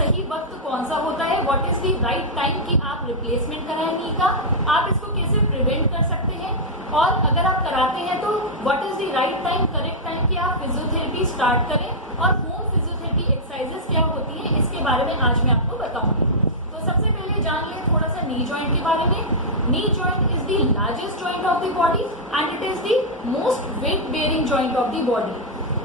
सही वक्त कौन सा होता है, what is the right time कि आप रिप्लेसमेंट कराएं नी का, आप इसको कैसे प्रिवेंट कर सकते हैं, और अगर आप कराते हैं तो what is the right time, correct time कि आप फिजियोथेरेपी स्टार्ट करें, और होम फिजियोथेरेपी एक्सरसाइजेस क्या होती है इसके बारे में आज मैं आपको बताऊंगी। तो सबसे पहले जान लें थोड़ा सा नी जॉइंट के बारे में। Knee joint is the largest joint of the body and it is the most weight bearing joint of the body.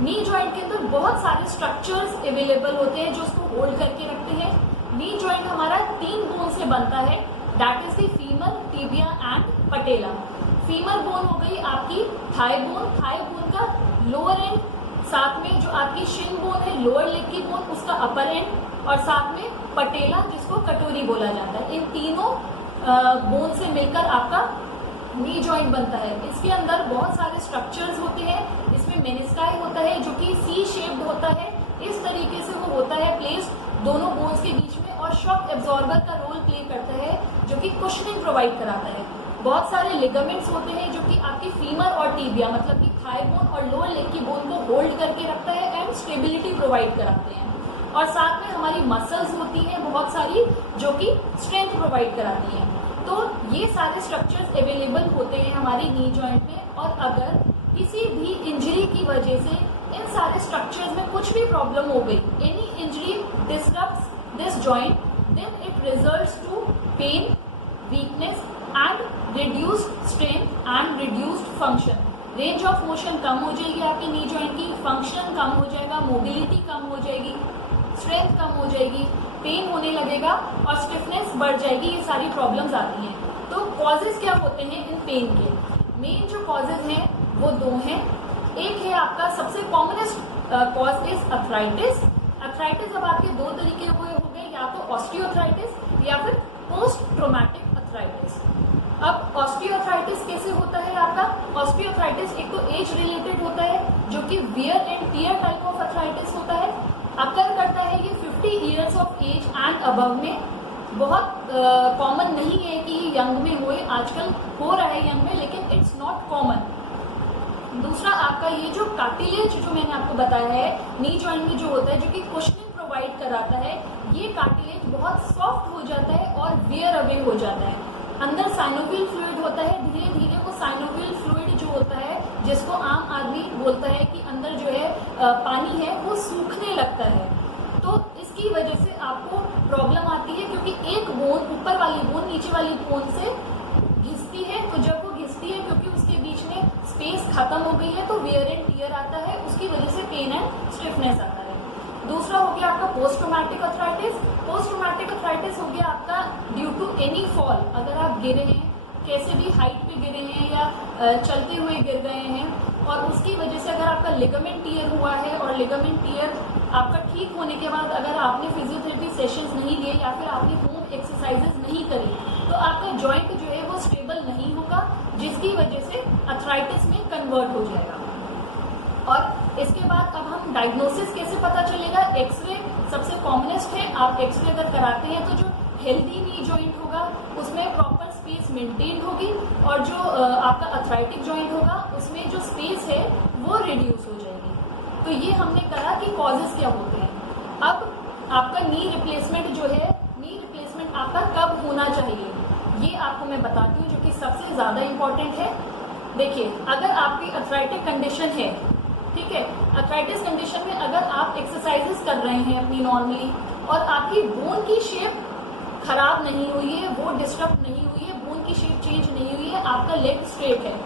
Knee joint के अंदर बहुत सारे स्ट्रक्चर्स अवेलेबल होते हैं जो उसको होल्ड करके रखते हैं। नी जॉइंट हमारा 3 बोन से बनता है, that is the femur, tibia and patella. Femur bone हो गई आपकी थाई बोन का लोअर एंड, साथ में जो आपकी शिन बोन है लोअर लेग की बोन उसका अपर एंड, और साथ में पटेला जिसको कटोरी बोला जाता है। इन तीनों बोन से मिलकर आपका नी जॉइंट बनता है। इसके अंदर बहुत सारे स्ट्रक्चर्स होते हैं। इसमें मेनिस्काई होता है जो कि सी शेप्ड होता है, इस तरीके से वो होता है प्लेस्ड दोनों बोन्स के बीच में, और शॉक एब्जॉर्बर का रोल प्ले करता है जो कि कुशनिंग प्रोवाइड कराता है। बहुत सारे लिगामेंट्स होते हैं जो कि आपकी फीमर और टीबिया मतलब कि थाई बोन और लोअर लेग की बोन को होल्ड करके रखता है एंड स्टेबिलिटी प्रोवाइड कराते हैं। और साथ में हमारी मसल्स होती हैं बहुत सारी जो कि स्ट्रेंथ प्रोवाइड कराती हैं। तो ये सारे स्ट्रक्चर्स अवेलेबल होते हैं हमारी नी जॉइंट में, और अगर किसी भी इंजरी की वजह से इन सारे स्ट्रक्चर्स में कुछ भी प्रॉब्लम हो गई, any injury disturbs this joint, then it results to pain, weakness and reduced strength and reduced function. Range of motion कम हो जाएगी आपकी नी जॉइंट की, फंक्शन कम हो जाएगा, मोबिलिटी कम हो जाएगी, स्ट्रेंथ कम हो जाएगी, पेन होने लगेगा और स्टिफनेस बढ़ जाएगी। ये सारी प्रॉब्लम्स आती हैं। तो कॉजेज क्या होते हैं इन पेन के? मेन जो कॉजेज हैं वो 2 हैं। एक है आपका सबसे commonest cause is arthritis. Arthritis अब आपके 2 तरीके हो गए, या तो ऑस्टियोआर्थराइटिस या फिर पोस्ट ट्रोमैटिक अर्थराइटिस। अब ऑस्टियोआर्थराइटिस कैसे होता है आपका? ऑस्टियोआर्थराइटिस एक तो एज रिलेटेड होता है जो कि wear and tear type of arthritis होता है। अकर करता है ये 50 years of age and above में। बहुत कॉमन नहीं है कि यंग में होए, आजकल हो रहा है यंग में, लेकिन इट्स नॉट कॉमन। दूसरा आपका ये जो कार्टिलेज जो मैंने आपको बताया है नी जॉइंट में जो होता है जो कि कुशनिंग प्रोवाइड कराता है, ये कार्टिलेज बहुत सॉफ्ट हो जाता है और वेयर अवे हो जाता है। अंदर साइनोवियल फ्लूइड होता है, धीरे धीरे वो साइनोवियल फ्लूइड जो होता है जिसको आम आदमी बोलता है कि अंदर जो है पानी है वो सूखने लगता है। तो इसकी वजह से आपको प्रॉब्लम आती है क्योंकि एक बोन ऊपर वाली बोन नीचे वाली बोन से घिसती है। तो जब वो घिसती है क्योंकि उसके बीच में स्पेस खत्म हो गई है तो वेयर एंड टियर आता है, उसकी वजह से पेन एंड स्टिफनेस आता है। दूसरा हो गया आपका post traumatic arthritis. Post traumatic arthritis हो गया आपका ड्यू टू एनी फॉल। अगर आप गिरे हैं, कैसे भी हाइट पे गिरे हैं या चलते हुए गिर गए हैं और उसकी वजह से अगर आपका लिगामेंट टियर हुआ है और लिगामेंट टियर आपका ठीक होने के बाद अगर आपने फिजियोथेरेपी सेशंस नहीं लिए या फिर आपने होम एक्सरसाइजेस नहीं करी तो आपका जॉइंट जो है वो स्टेबल नहीं होगा, जिसकी वजह से अर्थराइटिस में कन्वर्ट हो जाएगा। और इसके बाद अब हम डायग्नोसिस कैसे पता चलेगा? एक्सरे सबसे कॉमनेस्ट है। आप एक्सरे अगर कराते हैं तो जो हेल्दी नी जॉइंट होगा उसमें प्रॉपर स्पेस मेंटेन होगी और जो आपका अर्थराइटिक जॉइंट होगा उसमें जो स्पेस है वो रिड्यूस हो जाएगी। तो ये हमने करा कि कॉजेज क्या होते हैं। अब आपका नी रिप्लेसमेंट जो है, नी रिप्लेसमेंट आपका कब होना चाहिए ये आपको मैं बताती हूँ, जो कि सबसे ज़्यादा इम्पॉर्टेंट है। देखिए, अगर आपकी अर्थराइटिक कंडीशन है, ठीक है, अर्थराइटिस कंडीशन में अगर आप एक्सरसाइजेस कर रहे हैं अपनी नॉर्मली और आपकी बोन की शेप खराब नहीं हुई है, वो डिस्टर्ब नहीं हुई है, बोन की शेप चेंज नहीं हुई है, आपका लेग स्ट्रेट है,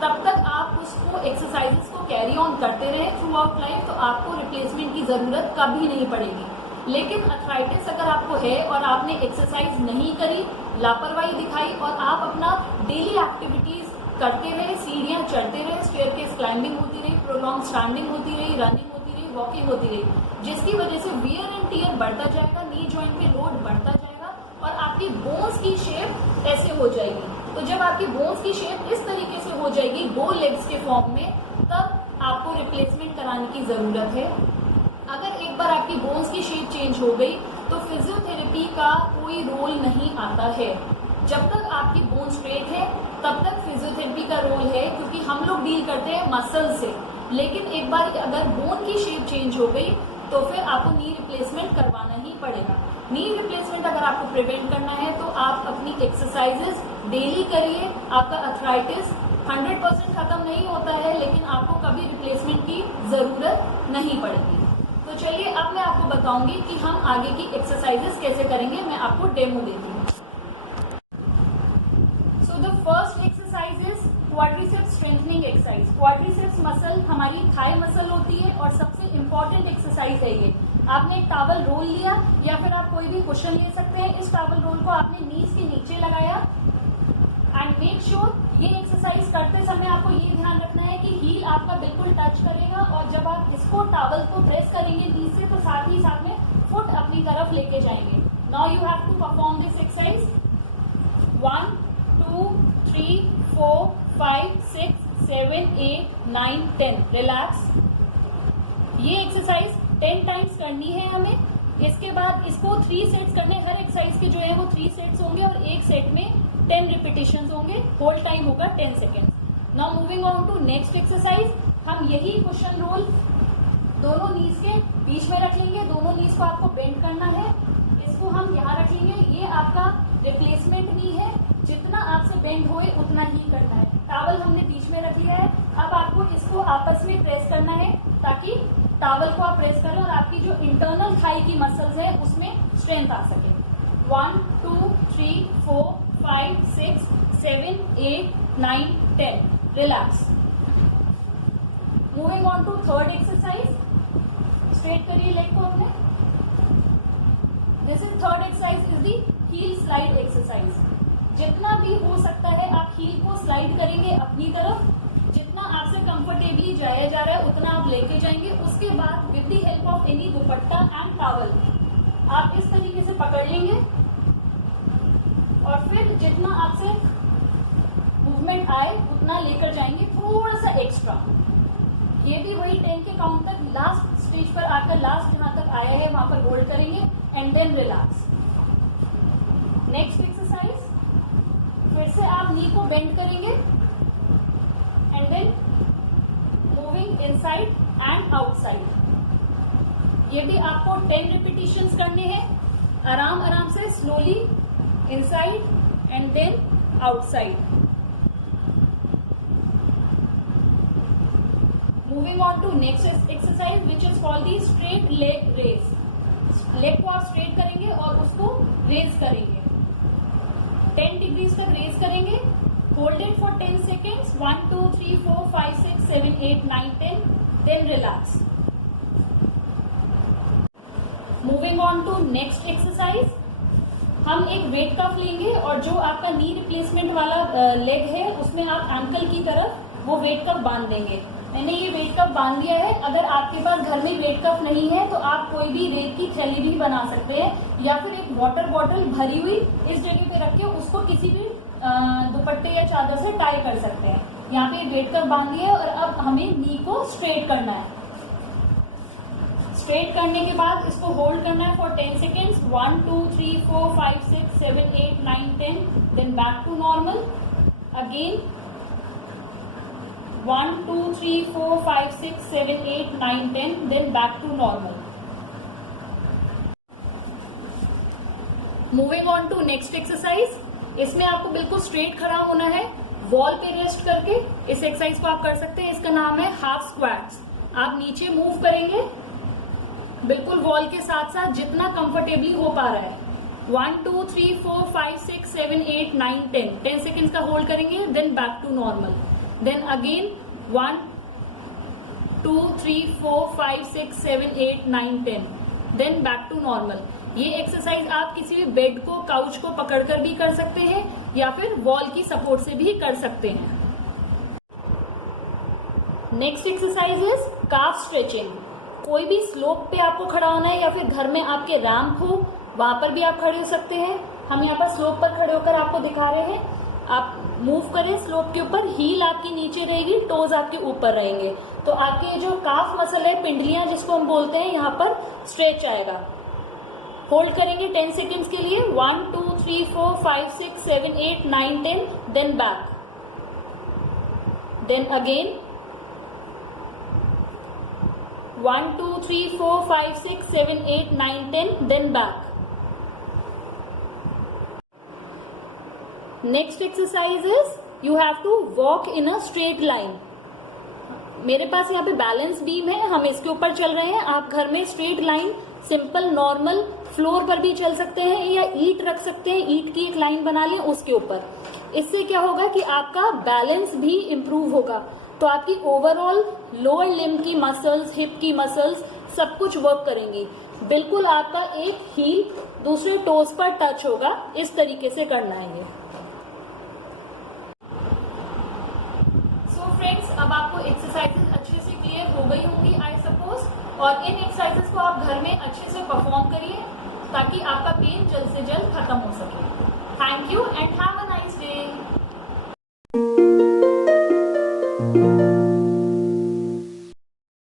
तब तक आप उसको एक्सरसाइजेस को कैरी ऑन करते रहे थ्रू आउट लाइफ, तो आपको रिप्लेसमेंट की जरूरत कभी नहीं पड़ेगी। लेकिन अर्थराइटिस अगर आपको है और आपने एक्सरसाइज नहीं करी, लापरवाही दिखाई और आप अपना डेली एक्टिविटीज करते रहे, सीढ़ियां चढ़ते रहे, स्टेयरकेस क्लाइंबिंग होती रही, प्रोलॉन्ग स्टैंडिंग होती रही, रनिंग होती रही, वॉकिंग होती रही, जिसकी वजह से वियर एंड टियर बढ़ता जाएगा, नी जॉइंट पे लोड बढ़ता जाएगा और आपकी बोन्स की शेप ऐसे हो जाएगी। तो जब आपकी बोन्स की शेप इस तरीके से हो जाएगी 2 लेग्स के फॉर्म में, तब आपको रिप्लेसमेंट कराने की जरूरत है। अगर एक बार आपकी बोन्स की शेप चेंज हो गई तो फिजियोथेरेपी का कोई रोल नहीं आता है। जब तक आपकी बोन स्ट्रेट है तब तक फिजियोथेरेपी का रोल है, क्योंकि हम लोग डील करते हैं मसल से। लेकिन एक बार अगर बोन की शेप चेंज हो गई तो फिर आपको नी रिप्लेसमेंट करवाना ही पड़ेगा। नी रिप्लेसमेंट अगर आपको प्रिवेंट करना है तो आप अपनी एक्सरसाइजेस डेली करिए। आपका अर्थराइटिस 100% खत्म नहीं होता है, लेकिन आपको कभी रिप्लेसमेंट की जरूरत नहीं पड़ेगी। तो चलिए अब मैं आपको बताऊंगी कि हम आगे की एक्सरसाइजेस कैसे करेंगे। मैं आपको डेमो देती हूँ। So the first exercise is quadriceps strengthening exercise. Quadriceps muscle हमारी थाई मसल होती है और सबसे इंपॉर्टेंट एक्सरसाइज है ये। आपने एक टॉवल रोल लिया या फिर आप कोई भी कुशन ले सकते हैं। इस टॉवल रोल को आपने नीज के नीचे लगाया एंड मेक श्योर ये एक्सरसाइज करते समय आपको ये ध्यान रखना है कि हील आपका बिल्कुल टच करेगा, और जब आप इसको टॉवल को प्रेस करेंगे नीज से तो साथ ही साथ में फुट अपनी तरफ लेके जाएंगे। Now you have to perform this exercise. 1 2 3 4 5 6 7 8 9 10। Relax. ये एक्सरसाइज 10 टाइम्स करनी है हमें। इसके बाद इसको 3 सेट्स करने। हर एक्सरसाइज के जो है वो 3 सेट्स होंगे और एक सेट में 10 रिपीटिशंस होंगे। होल्ड टाइम होगा 10 second. Now moving on to next exercise. हम यही कुशन रोल दोनों नीज के बीच में रख लेंगे। दोनों नीज को आपको बेंड करना है। इसको हम यहाँ रख लेंगे। ये आपका रिप्लेसमेंट नी है। जितना आपसे बेंड होए उतना ही करना है। टॉवल हमने बीच में रख लिया है। अब आपको इसको आपस में प्रेस करना है ताकि टॉवल को आप प्रेस करें और आपकी जो इंटरनल थाई की मसल्स है उसमें स्ट्रेंथ आ सके। 1 2 3 4 5 6 7 8 9 10। Relax. Moving on to third exercise. Straight करिए लेग को अपने। This is third exercise is the heel slide exercise. जितना भी हो सकता है आप हील को स्लाइड करेंगे अपनी तरफ। जितना आपसे कंफर्टेबली जाया जा रहा है उतना आप लेके जाएंगे। उसके बाद with the help of any dupatta and towel आप इस तरीके से पकड़ लेंगे और फिर जितना आपसे मूवमेंट आए उतना लेकर जाएंगे, थोड़ा सा एक्स्ट्रा। ये भी वही 10 के काउंट तक लास्ट स्टेज पर आकर लास्ट जहां तक आया है वहां पर होल्ड करेंगे and then relax. Next exercise. फिर से आप नी को बेंड करेंगे and then moving inside and outside. ये भी आपको 10 रिपीटिशंस करने हैं। आराम आराम से slowly inside and then outside. Moving on to next exercise which is called the straight leg raise. Leg को आप स्ट्रेट करेंगे और उसको रेस करेंगे। 10 डिग्रीज तक रेस करेंगे। Hold it for 10 seconds. 1 2 3 4 5 6 7 8 9 10। Then relax. Moving on to next exercise. हम एक वेट कफ लेंगे और जो आपका नी रिप्लेसमेंट वाला लेग है उसमें आप एंकल की तरफ वो वेट कफ बांध देंगे। मैंने ये वेट कफ बांध दिया है। अगर आपके पास घर में वेट कफ नहीं है तो आप कोई भी रेत की थैली भी बना सकते हैं या फिर एक वाटर बॉटल भरी हुई इस जगह पे रख के उसको किसी भी दुपट्टे या चादर से टाई कर सकते हैं। यहाँ पे वेट कफ बांध दिया है और अब हमें नी को स्ट्रेट करना है। स्ट्रेट करने के बाद इसको होल्ड करना है for 10 seconds. 1 2 3 4 5 6 7 8 9 10। Then back to normal. Again 1 2 3 4 5 6 7 8 9 10। Then back to normal. Moving on to next exercise. इसमें आपको बिल्कुल स्ट्रेट खड़ा होना है। वॉल पे रेस्ट करके इस एक्सरसाइज को आप कर सकते हैं। इसका नाम है हाफ स्क्वाट्स। आप नीचे मूव करेंगे बिल्कुल वॉल के साथ साथ जितना कंफर्टेबली हो पा रहा है। 1 2 3 4 5 6 7 8 9 10। 10 सेकेंड्स का होल्ड करेंगे। Then back to normal. Then again 1 2 3 4 5 6 7 8 9 10। Then back to normal. ये एक्सरसाइज आप किसी भी बेड को काउच को पकड़कर भी कर सकते हैं या फिर वॉल की सपोर्ट से भी कर सकते हैं। Next exercise is calf stretching. कोई भी स्लोप पे आपको खड़ा होना है या फिर घर में आपके रैंप हो वहां पर भी आप खड़े हो सकते हैं। हम यहाँ पर स्लोप पर खड़े होकर आपको दिखा रहे हैं। आप मूव करें स्लोप के ऊपर। हील आपकी नीचे रहेगी, टोज आपके ऊपर रहेंगे। तो आपके जो काफ मसल है, पिंडलियां जिसको हम बोलते हैं, यहाँ पर स्ट्रेच आएगा। होल्ड करेंगे 10 सेकेंड्स के लिए। 1 2 3 4 5 6 7 8 9 10। Then back. Then again 1 2 3 4 5 6 7 8 9 10, then back. Next exercise is you have to walk in a straight line. मेरे पास यहाँ पे बैलेंस बीम है, हम इसके ऊपर चल रहे हैं. आप घर में straight line simple normal floor पर भी चल सकते हैं या ईंट रख सकते हैं, ईंट की एक लाइन बना लें उसके ऊपर. इससे क्या होगा कि आपका बैलेंस भी इम्प्रूव होगा. तो आपकी ओवरऑल लोअर लिम्ब की मसल्स, हिप की मसल्स सब कुछ वर्क करेंगी. बिल्कुल आपका एक हील दूसरे टोज पर टच होगा, इस तरीके से करना है ये. सो फ्रेंड्स, अब आपको एक्सरसाइजेस अच्छे से क्लियर हो गई होंगी आई सपोज. और इन एक्सरसाइजेस को आप घर में अच्छे से परफॉर्म करिए ताकि आपका पेन जल्द से जल्द खत्म हो सके. Thank you and have a nice day.